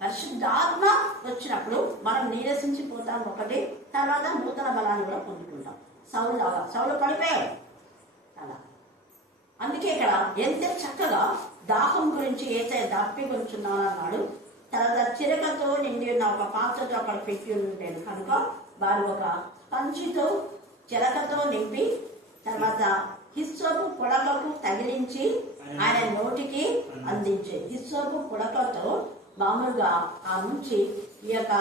పరిశుద్ధాత్మ వచ్చినప్పుడు మనం నీరసించిపోతాం ఒకటి, తర్వాత నూతన బలాన్ని కూడా పొందుకుంటాం. సౌలు పడిపోయాడు అలా. అందుకే ఇక్కడ ఎంత చక్కగా దాహం గురించి ఏసై దప్పి కొంచున్నాను అన్నాడు. తర్వాత చిరకతో నిండి ఉన్న ఒక పాత్రతో అక్కడ పెట్టి ఉండేది కనుక వారు ఒక పంచితో చిరకతో నింపి తర్వాత హిస్సోపు పుడకకు తగిలించి ఆయన నోటికి అందించే. హిస్సోపు పుడకతో మామూలుగా ఆ నుంచి ఈ యొక్క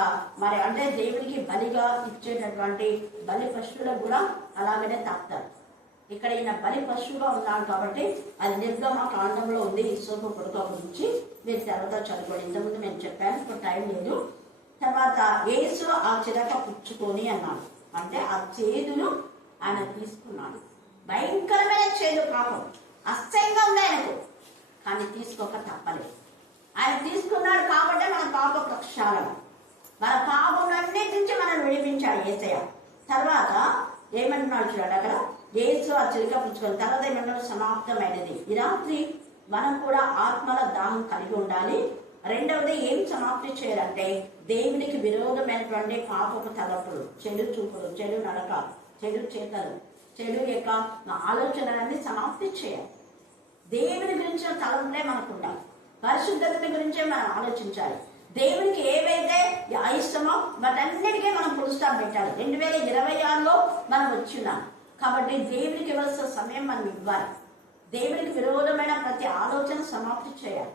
మరి అంటే దేవుడికి బలిగా ఇచ్చేటటువంటి బలి పశువులకు కూడా అలాగనే తాకుతారు. ఇక్కడ ఈయన బలి పశువుగా ఉన్నాడు కాబట్టి అది నిర్గమ కాండంలో ఉంది. హిస్సోపు పుడక గురించి మీరు తర్వాత చదువుకోండి. ఇంతకుముందు నేను చెప్పాను, ఇప్పుడు టైం లేదు. తర్వాత యేసు ఆ చిరక పుచ్చుకొని అన్నాడు. అంటే ఆ చేదును ఆయన తీసుకున్నాడు. భయంకరమైన చేదు పాపం, అసహ్యంగా ఉంది ఆయనకు, కానీ తీసుకోక తప్పలేదు. ఆయన తీసుకున్నాడు కాబట్టి మన పాప ప్రక్షాళన, మన పాపములన్నిటి నుంచి మనం విడిపించాడు యేసయ్య. తర్వాత ఏమంటున్నాడు చూడండి అక్కడ, యేసు ఆ చిలుక పుచ్చుకొని తర్వాత ఏమన్నాడు, సమాప్తమైనది. ఈ రాత్రి మనం కూడా ఆత్మల దాహం కలిగి ఉండాలి. రెండవది ఏం సమాప్తి చేయాలంటే దేవునికి విరోధమైనటువంటి పాపపు తలపులు, చెడు చూపులు, చెడు నడక, చెడు చేతలు, చెడు యొక్క ఆలోచనలన్నీ సమాప్తి చేయాలి. దేవుని గురించిన తలంపులే మనకు ఉండాలి. పరిశుద్ధతని గురించే మనం ఆలోచించాలి. దేవునికి ఏవైతే ఇష్టమో వాటన్నిటికీ మనం ఫుల్ స్టాప్ పెట్టాలి. 2026లో మనం వచ్చిన్నాం కాబట్టి దేవునికి ఇవ్వాల్సిన సమయం మనం ఇవ్వాలి. దేవునికి విరోధమైన ప్రతి ఆలోచన సమాప్తి చేయాలి.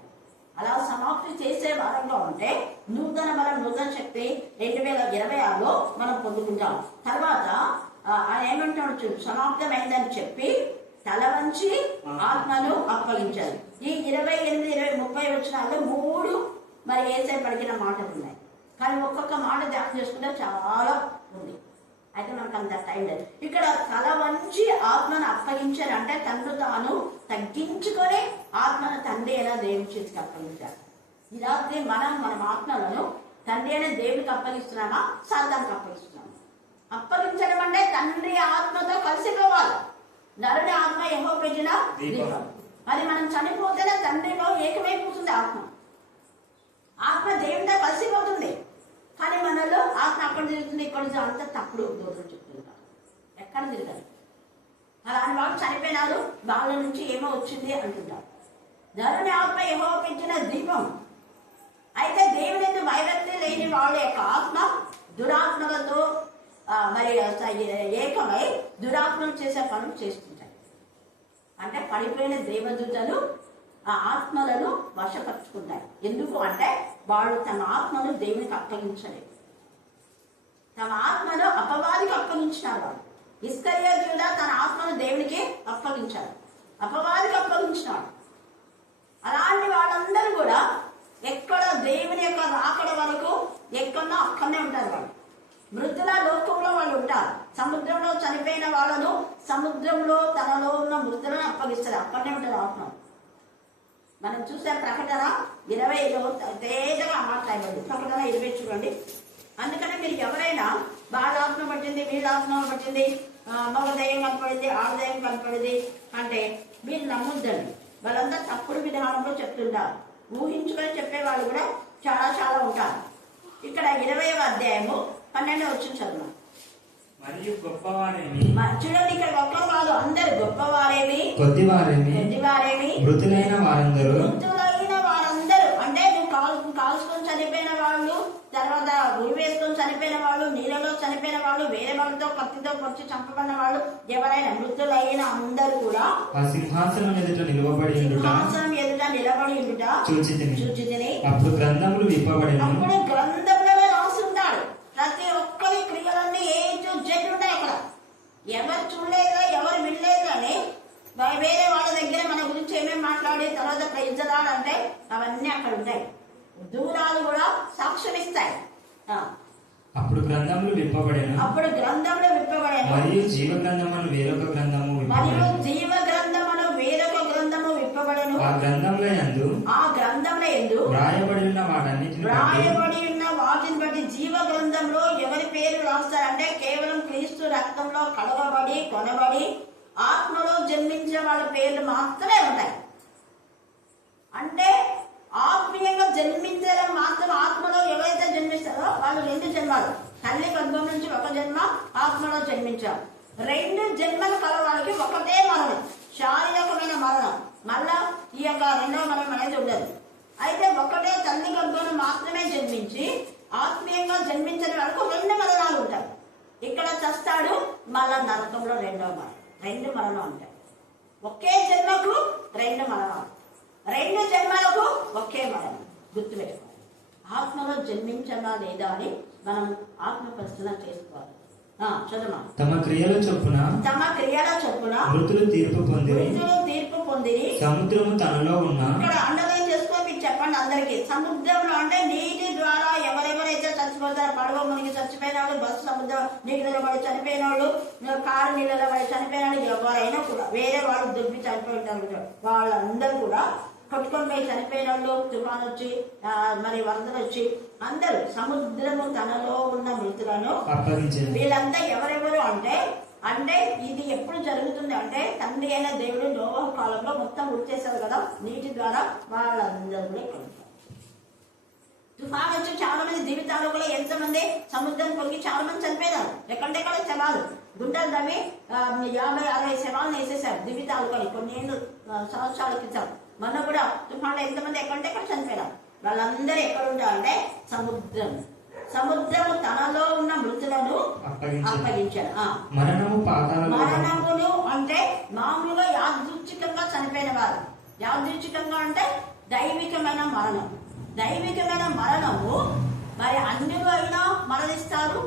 అలా సమాప్తి చేసే వారంగా ఉంటే నూతన బలం, నూతన శక్తి 2026లో మనం పొందుకుంటాం. తర్వాత ఆయన ఏమంటాడు చూడు, సమాప్తమైందని చెప్పి తల వంచి ఆత్మను అప్పగించారు. ఈ 28, 20, 30 వచనాల్లో 3 మరి యేసయ్య పలికిన మాటలు ఉన్నాయి. కానీ ఒక్కొక్క మాట ధ్యానం చేసుకుంటే చాలా ఉంది. అయితే మనకు అంత టైం లేదు. ఇక్కడ తల వంచి ఆత్మను అప్పగించారు అంటే తనను తాను తగ్గించుకొని ఆత్మను తండ్రి అయినా దేవుని చేతికి అప్పగించారు. ఈ రాత్రి మనం మన ఆత్మలను తండ్రి అయినా దేవుడికి అప్పగిస్తున్నామా, సాతానికి అప్పగిస్తున్నామా? అప్పగించడం అంటే తండ్రి ఆత్మతో కలిసిపోవాలి. నరుని ఆత్మ యెహోవా పెట్టిన దీపం. అది మనం చనిపోతేనే తండ్రిలో ఏకమైపోతుంది ఆత్మ. ఆత్మ దేవుడితో కలిసిపోతుంది. కానీ మనలో ఆత్మ అక్కడ తిరుగుతుంది, ఇక్కడ అంతా తప్పుడు దోషం చెప్తుంటారు. ఎక్కడ తిరగదు. అలాంటి వాళ్ళు చనిపోయినారు, వాళ్ళ నుంచి ఏమో వచ్చింది అంటుంటారు. నరుని ఆత్మ యెహోవా పెట్టిన దీపం. అయితే దేవుని వైరక్తి లేని వాళ్ళ యొక్క ఆత్మ దురాత్మలతో మరి ఏకమై దురాత్మలు చేసే పనులు చేస్తుంటాయి. అంటే పడిపోయిన దేవదూతలు ఆ ఆత్మలను వశపరుచుకుంటాయి. ఎందుకు అంటే వాడు తమ ఆత్మను దేవునికి అప్పగించలేదు. తమ ఆత్మను అపవాదికి అప్పగించినారు. వాడు ఇస్కరియోతు యూదా తన ఆత్మను దేవునికి అప్పగించాడు, అపవాదికి అప్పగించినాడు. అలాంటి వాళ్ళందరూ కూడా ఎక్కడ దేవుని యొక్క రాకడ వరకు ఎక్కడో అక్కడనే ఉంటారు. వాళ్ళు మృతుల లోకంలో వాళ్ళు ఉంటారు. సముద్రంలో చనిపోయిన వాళ్ళను సముద్రంలో తనలో ఉన్న మృతులను అప్పగిస్తారు. అక్కడనే ఉంటారు ఆత్మ. మనం చూసే ప్రకటన 20లో తేజగా మాట్లాడలేదు. ప్రకటన 20 చూడండి. అందుకని మీరు ఎవరైనా వాళ్ళ ఆత్మ పట్టింది, వీళ్ళ ఆత్మ పట్టింది, మగ దయ్యం కనపడింది, ఆడదయ్యం కనపడింది అంటే మీరు నమ్ముద్దండి. వాళ్ళంతా తప్పుడు విధానంలో చెప్తుంటారు. ఊహించుకొని చెప్పేవాళ్ళు కూడా చాలా చాలా ఉంటారు. ఇక్కడ 20వ అధ్యాయము 12వ వచనం చదువు. మరియు గొప్పవారేమి, చూడండి, ఇక్కడ ఒక్కరు కాదు, అందరు గొప్పవారేమి, కొద్దివారేమి, మృతులైన వారందరూ అంటే నువ్వు కాల్చుకొని చనిపోయిన వాళ్ళు, తర్వాత ఉరి వేసుకొని చనిపోయిన వాళ్ళు, నీళ్ళలో చనిపోయిన వాళ్ళు, వేరే వాళ్ళతో కత్తితో పొడిచి చంపబడిన వాళ్ళు, ఎవరైనా మృతులైన అందరూ కూడా ఆ సింహాసనం ఎదుట నిలబడి ఉండుట చూచితిని. అప్పుడు గ్రంథములు విప్పబడిన. అప్పుడు గ్రంథంలో రాసి ఉంటాడు. ప్రతి ఒక్కరి క్రియలన్నీ ఏ జడ్జి ఉంటాయి అక్కడ. ఎవరు చూడలేదు, ఎవరు వినలేదు అని వేరే వాళ్ళ దగ్గర మన గురించి ఏమేమి మాట్లాడి తర్వాత ప్రయత్నాలంటే అవన్నీ అక్కడ ఉంటాయి. దూరాలు కూడా సాక్ష్యం ఇస్తాయి. అప్పుడు గ్రంథములు విప్పబడెను, అప్పుడు గ్రంథములు విప్పబడెను, మరియు జీవ గ్రంథమును వేరొక గ్రంథము మరియు విప్పబడెను. జీవ గ్రంథమును వేరొక గ్రంథము విప్పబడెను. ఆ గ్రంథముల యందు ఆ గ్రంథముల యందు వ్రాయబడి ఉన్న వాటన్నిటిని బట్టి రాయబడి ఉన్న వాటిని బట్టి జీవ గ్రంథంలో ఎవరి పేరు రాస్తారంటే కేవలం క్రీస్తు రక్తంలో కడగబడి కొనబడి ఆత్మలో జన్మించిన వాళ్ళ పేర్లు మాత్రమే ఉంటాయి. అంటే ఆత్మీయంగా జన్మించడం మాత్రం, ఆత్మలో ఎవరైతే జన్మిస్తారో వాళ్ళు 2 జన్మలు, తల్లి గర్భం నుంచి ఒక జన్మ ఆత్మలో జన్మించారు. 2 జన్మలు కల వాళ్ళకి ఒకటే మరణం, శారీరకమైన మరణం. మళ్ళా ఈ యొక్క రెండవ మరణం అనేది ఉండదు. అయితే ఒకటే తల్లి గర్భం మాత్రమే జన్మించి ఆత్మీయంగా జన్మించిన వాళ్ళకు 2 మరణాలు ఉంటాయి. ఇక్కడ చస్తాడు, మళ్ళా నరకంలో 2వ మరణం. 2 మరణం ఉంటాయి. ఒకే జన్మకు 2 మరణాలు, 2 జన్మలకు ఒకే మరణం. గుర్తుపెట్టుకోవాలి. ఆత్మలో జన్మించడా లేదా అని మనం ఆత్మ పరిశీలన చేసుకోవాలి. చదువు. తమ క్రియల చొప్పున తమ క్రియల చొప్పున మృతులు తీర్పు పొందిరి, మృతులు తీర్పు పొందిరి. సముద్రము తనలో ఉన్న ఇక్కడ అండర్లైన్ చేసుకొని మీరు చెప్పండి అందరికి. సముద్రంలో అంటే నీటి ద్వారా ఎవరెవరైతే చచ్చిపోతారో, పడవ మునిగి చచ్చిపోయిన వాళ్ళు, బస్సు సముద్రం నీళ్ళలో పడి చనిపోయిన వాళ్ళు, కారు నీళ్ళలో పడి చనిపోయిన వాళ్ళు, ఎవరైనా కూడా వేరే వాళ్ళు దుబ్బి చనిపోయి ఉంటారు, వాళ్ళందరూ కూడా కొట్టుకొని పోయి చనిపోయిన వాళ్ళు, తుఫాన్ వచ్చి మరి వరదలు వచ్చి అందరూ సముద్రము తనలో ఉన్న మృతులను అప్పగించెను. వీళ్ళంతా ఎవరెవరు అంటే ఇది ఎప్పుడు జరుగుతుంది అంటే తండ్రి అయిన దేవుడు నోవహు కాలంలో మొత్తం ఉడిచేశారు కదా నీటి ద్వారా, వాళ్ళందరూ కూడా ఇక్కడ ఉంటారు. తుఫాన్ వచ్చి చాలా మంది జీవితాలు కూడా ఎంతమంది సముద్రం కొలిగి చాలా మంది చనిపోయినారు. ఎక్కడెక్కడ శవాలు గుండెలు తవ్వి 50-60 శవాలను వేసేసారు జీవితాలు కొన్ని ఏళ్ళు సంవత్సరాల క్రితం. మొన్న కూడా తుఫాన్లో ఎంతమంది ఎక్కడెక్కడ చనిపోయినారు. వాళ్ళందరూ ఎక్కడ ఉంటారంటే సముద్రము తనలో ఉన్న మృతులను అప్పగించాడు. మరణమును అంటే మామూలుగా యాదృచ్ఛికంగా చనిపోయిన వారు. యాదృచ్ఛికంగా అంటే దైవికమైన మరణం. దైవికమైన మరణము మరి అన్యులు అయినా మరణిస్తారు,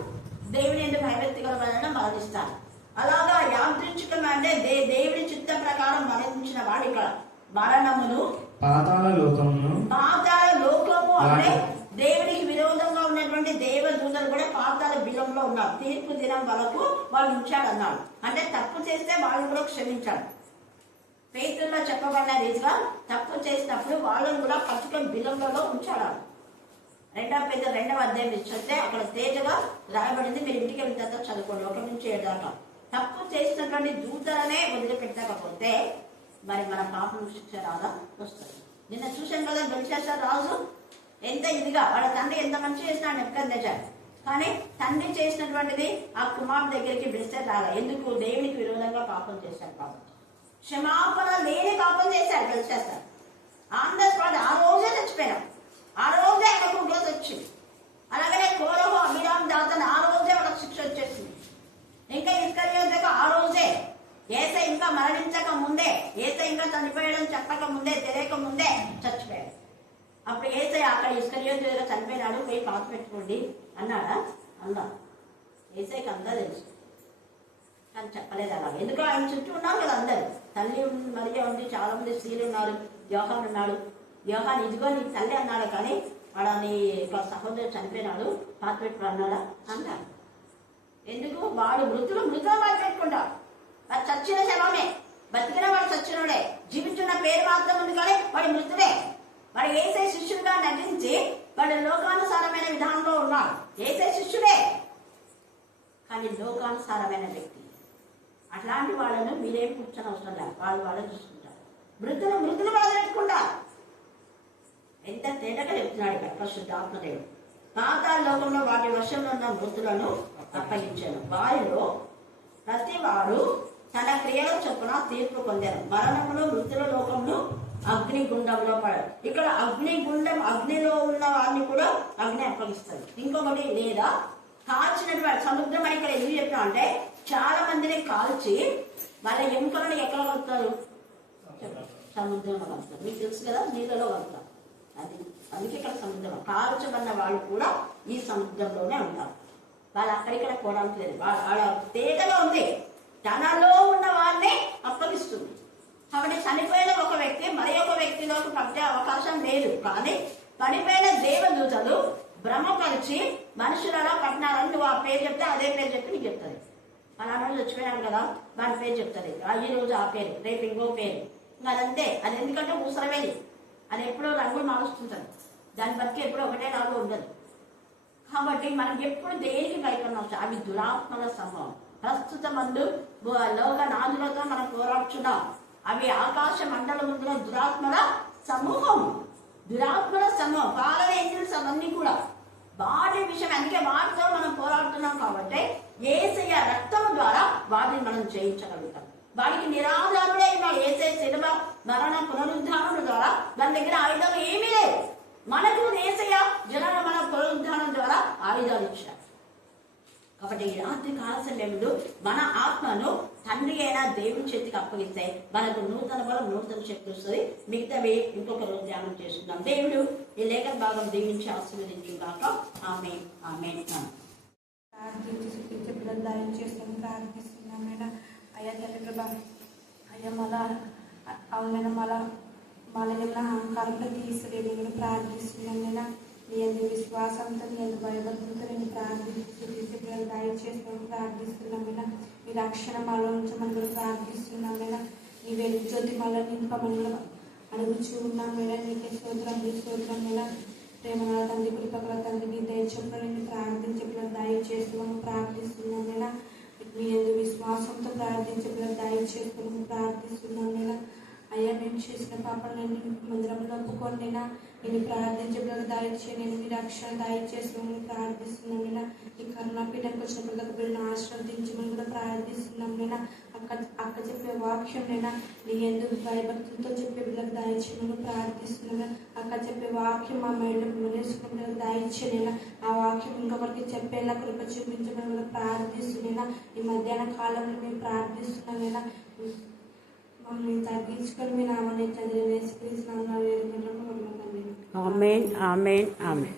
దేవుని ఎందుకు భయభక్తి గలవారైనా మరణిస్తారు. అలాగా యాదృచ్ఛికం అంటే దేవుని చిత్త ప్రకారం మరణించిన వాడు ఇక్కడ మరణమును, పాతాళ లోకము అంటే దేవునికి విరోధంగా ఉన్నటువంటి దేవదూతలు కూడా పాతాళ బిలంలో ఉన్నారు. తీర్పు దినం వరకు వాళ్ళు ఉంచాడు అన్నాడు. అంటే తప్పు చేస్తే వాళ్ళు కూడా క్షమించాడు. పేతుల్లో చెప్పబడిన రీతిగా తప్పు చేసినప్పుడు వాళ్ళని కూడా పట్టుకొని బిలంలో ఉంచాడు. 2 పేతురు 2వ అధ్యాయం ఇస్తే అక్కడ తేజగా రాయబడింది. మీరు ఇంటికి వెళ్ళిన తర్వాత చదువుకోండి 1 నుంచి 7 దాకా. తప్పు చేసినటువంటి దూతలనే వదిలిపెట్టకపోతే మరి మన పాపం శిక్ష రాదా వస్తుంది. నిన్న చూశాను కదా బెల్షస్సర్ రాజు ఎంత ఇదిగా వాళ్ళ తండ్రి ఎంత మంచి చేసినాడు నెబుకద్నెజర్. కానీ తండ్రి చేసినటువంటిది ఆ కుమారుడు దగ్గరికి బెల్షస్సర్ రాగా. ఎందుకు? దేవునికి విరోధంగా పాపం చేశాడు. పాపం క్షమాపణ లేని పాపం చేశాడు బెల్షస్సర్. ఆన్ ద స్పాట్ ఆ రోజే చచ్చిపోయాడు. ఆ రోజే ఆయనకు రోజు వచ్చింది. అలాగనే కోరహు అభిరామ్ దాతను ఆ రోజే వాళ్ళకి శిక్ష వచ్చేసింది. ఇంకా ఇస్కరియోతు ఆ రోజే యేసయ్య ఇంకా మరణించక ముందే, యేసయ్య ఇంకా చనిపోయాడని చెప్పక ముందే, తెలియక ముందే చచ్చిపోయాడు. అప్పుడు యేసయ్య అక్కడ ఇస్కరియోతు దగ్గర చనిపోయినాడు, పోయి పాత పెట్టుకోండి అన్నాడా? అన్నా. యేసయ్యకి అంతా తెలుసు కానీ చెప్పలేదు అలా. ఎందుకు? ఆయన చుట్టూ ఉన్నారు కదా అందరు. తల్లి మరియా ఉంది, చాలా మంది స్త్రీలు ఉన్నారు, యోహాన్ ఉన్నాడు. యోహాన్ ఇదిగో నీ తల్లి అన్నాడు. కానీ వాడు నీ సహోదరుడు చనిపోయినాడు, పాత పెట్టుకో అన్నాడా? అన్నాడు. ఎందుకు? వాడు మృతులు పాత పెట్టుకుంటాడు. వాడు చచ్చిన శవమే, బతికిన వాడు చచ్చినోడే, జీవించిన పేరు మాత్రం ఉంది కానీ వాడి మృతుడే. వాడు యేసయ్య శిష్యుడిగా నటించి వాడు లోకానుసారమైన విధానంలో ఉన్నాడు. యేసయ్య శిష్యుడే కానీ లోకానుసారమైన వ్యక్తి. అట్లాంటి వాళ్ళను మీరేం కూర్చొని అవసరం లేదు, వాళ్ళని చూసుకుంటారు. మృతులు పెట్టుకుంటారు. ఎంత తేటగా చెప్తున్నాడు ఇక్కడ పరిశుద్ధాత్మదేవుడు. పాతాళ లోకంలో వాటి వశంలో ఉన్న మృతులను అప్పగించాను. వారిలో ప్రతి వాడు తన క్రియల చొప్పున తీర్పు పొందారు. మరణమును, మృతుల లోకమును అగ్నిగుండంలో పడారు. ఇక్కడ అగ్నిగుండం, అగ్నిలో ఉన్న వారిని కూడా అగ్ని అప్పగిస్తారు. ఇంకొకటి లేదా కాల్చినటువంటి సముద్రం అని ఇక్కడ ఎందుకు చెప్తా అంటే చాలా మందిని కాల్చి వాళ్ళ ఎముకలను ఎక్కడ కలుపుతారు? సముద్రంలో కలుపుతారు. మీకు తెలుసు కదా, నీళ్ళలో కలుపుతారు. అందుకే ఇక్కడ సముద్రం. కాల్చబడిన వాళ్ళు కూడా ఈ సముద్రంలోనే ఉంటారు. వాళ్ళు అక్కడిక్కడ పోవడానికి లేదు. వాళ్ళ తేటగా ఉంది, తనలో ఉన్న వాళ్ళని అప్పగిస్తుంది. కాబట్టి చనిపోయిన ఒక వ్యక్తి మరి ఒక వ్యక్తిలోకి పట్టే అవకాశం లేదు. కానీ పడిపోయిన దేవదూతలు భ్రమపరిచి మనుషులలో పట్టినారని నువ్వు ఆ పేరు చెప్తే అదే పేరు చెప్పి నీకు చెప్తుంది. అలాంటి రోజు చచ్చిపోయాను కదా వాడి పేరు చెప్తుంది, ఈ రోజు ఆ పేరు, రేపు ఇంకో పేరు. ఇంకా అదంతే. అది ఎందుకంటే ఊసరవేది, అది ఎప్పుడో రంగులు మారుస్తుంటుంది, దాని బతికి ఎప్పుడో ఒకటే రంగు ఉండదు. కాబట్టి మనం ఎప్పుడు దేనికి భయపడినాం? అవి దురాత్మల సమూహం. ప్రస్తుత మందు లోక నాదులతో మనం పోరాడుతున్నాం. అవి ఆకాశ మండలములో దురాత్మల సమూహం, దురాత్మల సమూహం, ఫారెన్ ఏంజల్స్ అవన్నీ కూడా వాటి విషయం. అందుకే వాటితో మనం పోరాడుతున్నాం. కాబట్టి యేసయ్య రక్తం ద్వారా వాటిని మనం జయించగలుగుతాం. వాడికి నిరాధారుడే ఉన్నాడు. యేసయ్య శిలువ మరణ పునరుద్ధానం ద్వారా దాని దగ్గర ఆయుధాలు ఏమీ లేవు. మనకు యేసయ్య జనన మన పునరుద్ధానం ద్వారా ఆయుధాలు ఇచ్చారు. కాబట్టి ఈ రాత్రి కాల సమయంలో మన ఆత్మను తండ్రి అయినా దేవుని చేతికి అప్పగిస్తే మనకు నూతన బలం, నూతన శక్తి వస్తుంది. మిగతావి ఇంకొక రోజు ధ్యానం చేసుకుందాం. దేవుడు ఈ లేఖన భాగం దీవించి ఆశీర్వదించుగాక. ఆమేన్, ఆమేన్. ప్రార్థించి పిల్లలు దయం చేసుకొని ప్రార్థిస్తున్నాం మేడం. అయ్యా తండ్రి ప్రభా, అయ్యా మళ్ళా అవునైనా మళ్ళీ అహంకారంలో తీసివేది కూడా ప్రార్థిస్తున్నాం మేడం. నీ అందరి విశ్వాసంతో, నీ అందరి భయభక్తులతో నేను ప్రార్థిస్తూ పిల్లలు దయ చేసుకొని ప్రార్థిస్తున్నాం మేడం. మీ రక్షణ మాలో ఉంచమని కూడా ప్రార్థిస్తున్నాం మేడం. నీ వెలుగు జ్యోతి మళ్ళీ నింపమని కూడా అడుగుచూ ఉన్నాం మేడం. నీకే స్తోత్రం మేడం. ప్రేమల తండ్రి, కృపగల తండ్రి, మీ దయచొప్పున నేను ప్రార్థించే పిల్లలు దయ చేసుకోమని ప్రార్థిస్తున్నాం మేడం. మీ అందరి విశ్వాసంతో ప్రార్థించే పిల్లలు దయ చేసుకోమని ప్రార్థిస్తున్నాం మేడం. అయ్యా మేము చేసిన పాపాలన్నీ మందిరంలో ఒప్పుకోండినా నేను ప్రార్థించే పిల్లలు దయచే నేను మీ రక్షణ దయచేసుకోమని ప్రార్థిస్తున్నాం నేనా. ఈ కరుణా పీఠంకి వచ్చిన పిల్లలకు బిడ్డను ఆశ్రవదించమని కూడా ప్రార్థిస్తున్నాం నేనా. అక్క చెప్పే వాక్యం నేనా నీ ఎందుకు భయభక్తులతో చెప్పే పిల్లలకు దయచేయమని ప్రార్థిస్తున్నాం. అక్క చెప్పే వాక్యం మా మైండ్లో మనేసుకున్న పిల్లలకు దయచేయలేనా. ఆ వాక్యం ఇంకొకరికి చెప్పేలా కృప చూపించమని కూడా ప్రార్థిస్తున్నాయినా. ఈ మధ్యాహ్న కాలంలో మేము ప్రార్థిస్తున్నామేనా. మమ్మల్ని తగ్గించుకొని మీ నామాన్ని తండ్రి వేసుకుని స్నానాలు వేడుకుంటాము. ఆమేన్, ఆమేన్, ఆమేన్.